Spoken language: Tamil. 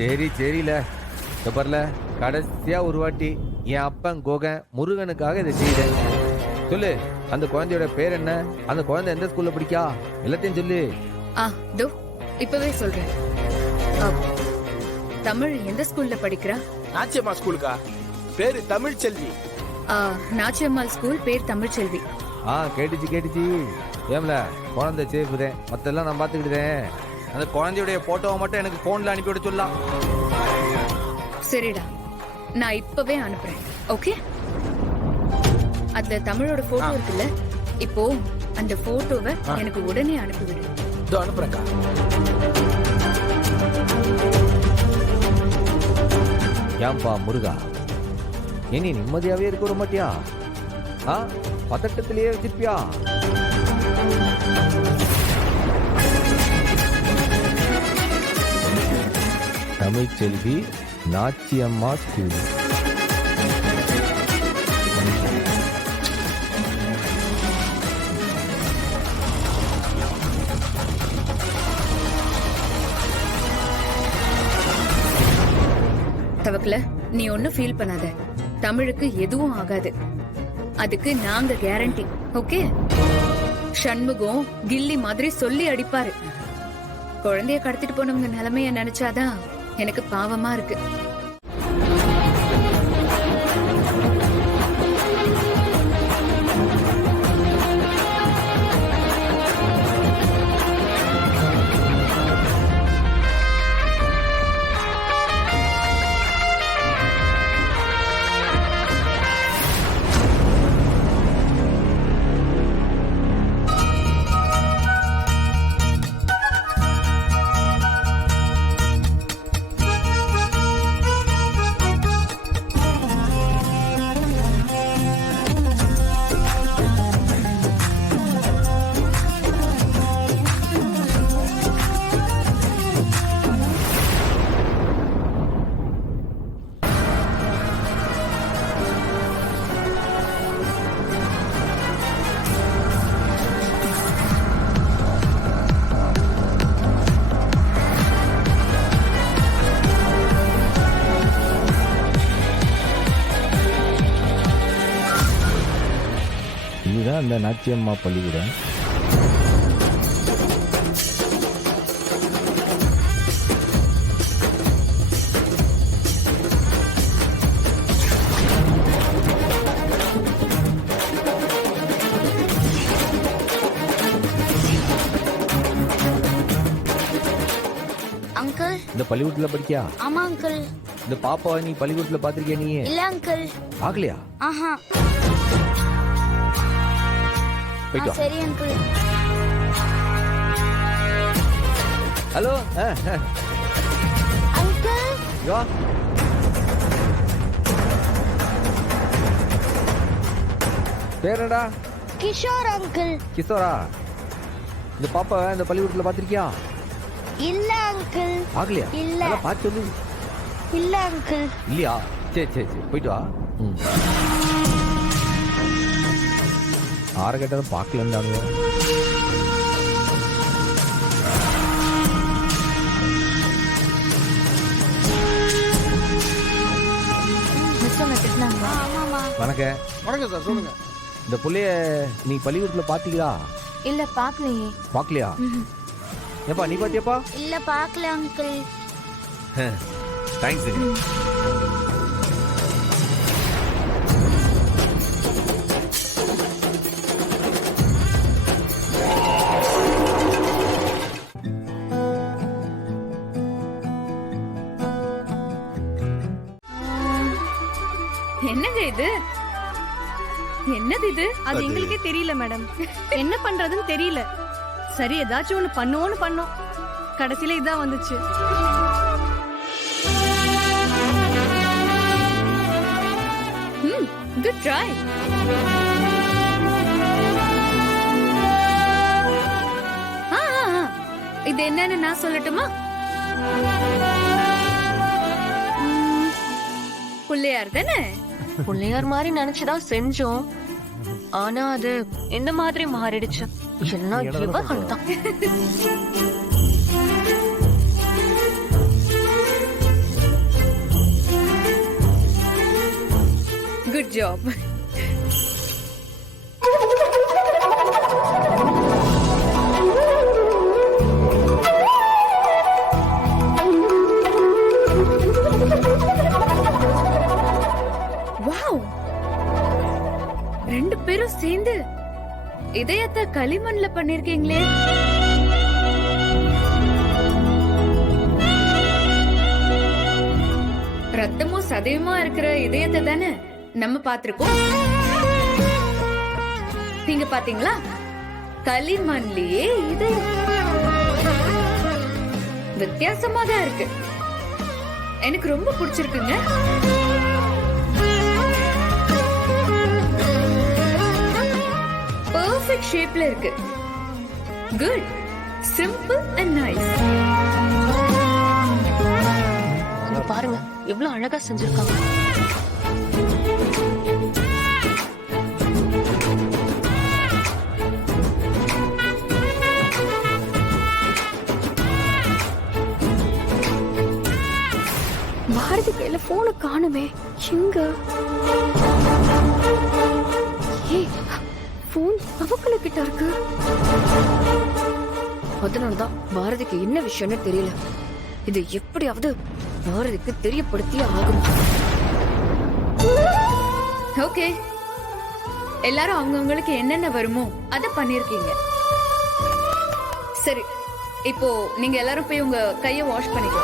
சரி சரில பரல கடைசியா ஒரு வாட்டி என் அப்பன் கோகன் முருகனுக்காக இதை செய்தேன். சொல்லு, அந்த குழந்தையோட பேர் என்ன? அந்த குழந்தை எந்த ஸ்கூல்ல படிக்கா? எல்லாத்தையும் சொல்லு. தோ இப்பவே சொல்றேன். தமிழ் எந்த ஸ்கூல்ல படிக்கிறா? நாச்சியம்மா ஸ்கூலுக்கா? பேரு தமிழ் செல்வி. நாச்சியம்மாள் ஸ்கூல் பேர் தமிழ் செல்வி. கேட்டுச்சு. ஏம்ல குழந்தை சேஃபுதேன், மத்தெல்லாம் நான் பாத்துக்கிட்டேன். அந்த குழந்தையுடைய போட்டோவை மட்டும் எனக்கு போன்ல அனுப்பிவிட சொல்லலாம். சரிடா, நான் இப்பவே அனுப்புறேன். ஓகே, அதுல தமிழோட போட்டோ இருக்குல்ல, இப்போ அந்த போட்டோவை எனக்கு உடனே அனுப்பிவிடு. அனுப்புறேன்க்கா. ஏன்பா முருகா, இனி நிம்மதியாவே இருக்க விட மாட்டியா? பதட்டத்திலேயே வச்சிருப்பியா? தமிழ் செல்வி நாச்சியம்மா ஸ்கூல். தவக்கல, நீ ஒன்னும் ஃபீல் பண்ணாத. தமிழுக்கு எதுவும் ஆகாது. அதுக்கு நாங்க கேரண்டி. ஓகே, சண்முகம் கில்லி மாதிரி சொல்லி அடிப்பாரு. குழந்தைய கடத்திட்டு போனவங்க நிலைமைய நினைச்சாதான் எனக்கு பாவமா இருக்கு. இதுதான் அந்த நாச்சியம்மா பள்ளிக்கூடம். அங்கிள், இந்த பள்ளிக்கூடத்துல படிக்கியா? ஆமா அங்கிள். இந்த பாப்பாவை நீ பள்ளிக்கூடத்துல பாத்திருக்கியா? நீ இல்ல அங்கிள். பாக்கலையா? ஆஹா. போயிட்டு வா. சரி அங்கிள். Hello uncle. யோ, பேரடா? கிஷோர் அங்கிள். கிஷோரா? இந்த பாப்பா இந்த பள்ளிக்கூடத்துல பாத்திருக்கியா? இல்ல அங்கிள். பாக்கலையா? இல்ல. பாத்து சொல்லு. இல்ல அங்கிள். இல்லையா? சரி சரி சரி, போயிட்டு வா. ஆற கேட்டதும் பார்க்கலன்னு வணக்கம். வணக்கம் சார், சொல்லுங்க. இந்த புள்ளைய நீ பள்ளிக்கூடத்துல பாத்தீங்களா? இல்ல பாக்கலையே. பாக்கலையா? ஏப்பா நீ பாத்தியாப்பா? இல்ல பாக்கல அங்கிள். தேங்க்ஸ். என்னங்க இது? என்னது இது? அது எங்களுக்கே தெரியல மேடம். என்ன பண்றதுன்னு தெரியல. சரி, ஏதாச்சும் ஒண்ணு பண்ணுவோன்னு பண்ணோம். கடைசியில இதான் வந்துச்சு. Good try. இது என்னன்னு நான் சொல்லட்டுமா? பிள்ளையார் தானே? பிள்ளையார் மாதிரி நினைச்சுதான் செஞ்சோம். ஆனா அது இந்த மாதிரி மாறிடுச்சு. எல்லாம் இவர்கள் தான். Good job. வாவ், ரெண்டு பேரும் சேர்ந்து இதயத்தை களிமண்ல பண்ணிருக்கீங்களே. ரத்தமும் சதையுமா இருக்கிற இதயத்தை தானே நம்ம பாத்திருக்கோம். நீங்க பாத்தீங்களா, களிமண்லயே இதயம். வித்தியாசமா தான் இருக்கு, எனக்கு ரொம்ப பிடிச்சிருக்குங்க. பெர்ஃபெக்ட் ஷேப்ல இருக்கு. Good, simple and nice. அங்க பாருங்க எவ்வளவு அழகா செஞ்சிருக்காங்க. பாரதி கையில போன காணுமே, எங்க? ஏய், போன் அவக்குள்ள கிட்ட இருக்கு. அதனாலதான் பாரதிக்கு என்ன விஷயம்னு தெரியல. இது எப்படியாவது பாரதிக்கு தெரியப்படுத்தியே ஆகும். ஓகே, எல்லாரும் அவங்கவங்களுக்கு என்னென்ன வருமோ அத பண்ணிருக்கீங்க. சரி, இப்போ நீங்க எல்லாரும் போய் உங்க கைய வாஷ் பண்ணிக்கோ.